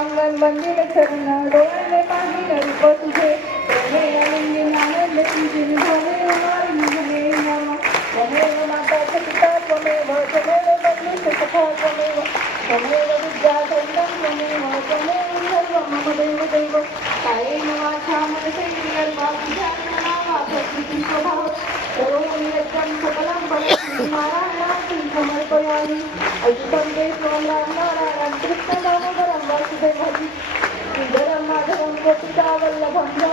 अंगण मंदिर चरण डोळ्याने पाहिलं रूप तुझे प्रेमे अलिंगी आनंद तुझे निघाले मारी म्हणे नम त्वमेव माता च पिता त्वमेव त्वमेव बन्धुश्च सखा त्वमेव त्वमेव विद्या सैन्यं त्वमेव त्वमेव सर्वं मम देव देव कायेन वाचा मनसेन्द्रियर्वा बुद्ध्यात्मना वा प्रकृतिं स्वभाव करोमि यज्ञं सकलं परस्मै नारायणार्थं समर्पयामि अच्युतं केशवं राम नारायणं कृष्णदामोदरं ಶ್ರದ್ಧೆಯಾಗಿ ಇದರ ಮಗ ಒಂದು ಕಾವಲ್ಲ ಬಂದ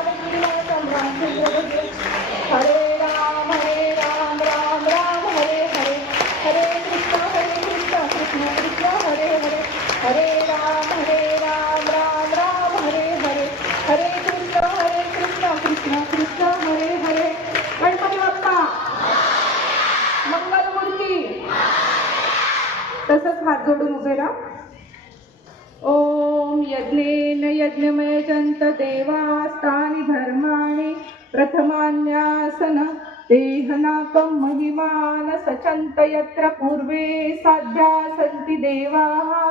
यज्ञेन यज्ञमयजन्त देवास्तानि धर्माणि प्रथमान्यासन देहनाकं महिमान सचन्त यत्र पूर्वे साध्या सन्ति देवाः।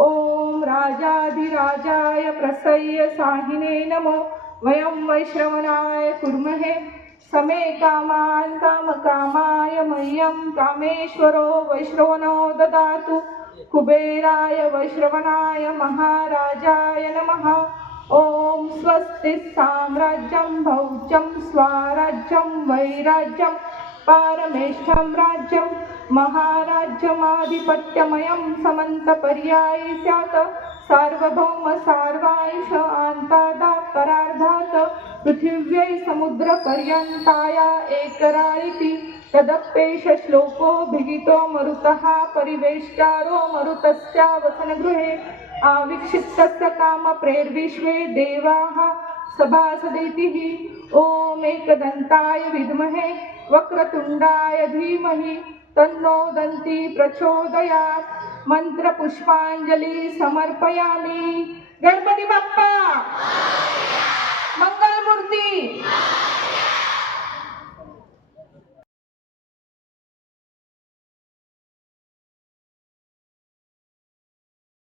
ॐ राजाधिराजाय प्रसय्य साहिने नमो। वयं वैश्रवणाय कुर्महे। समे कामान्, कामकामाय मह्यं कामेश्वरो वैश्रवणो ददातु। कुबेराय, वैश्रवणाय, महाराजाय नमः। ॐ स्वस्ति साम्राज्यं भौज्यं स्वाराज्यं, वैराज्यं पारमेष्ठं राज्यं, महाराज्यमाधिपत्यमयं समन्तपर्यायी स्यात् सार्वभौम सार्वायुष आन्तादा परार्धात् पृथिव्यै समुद्रपर्यन्ताया एकराळिति तदप्येष श्लोको भिगितो मरुतः परिवेष्टारो मरुतस्य वसनगृहे। आविक्षिप्तस्य कामप्रेर्विश्वे देवाः सभासदैतिः। ॐ एकदन्ताय विद्महे वक्रतुण्डाय धीमहि तन्नो दन्ती प्रचोदयात्। मंत्रपुष्पांजली समर्पयामि। गणपती बाप्पा मंगलमूर्ती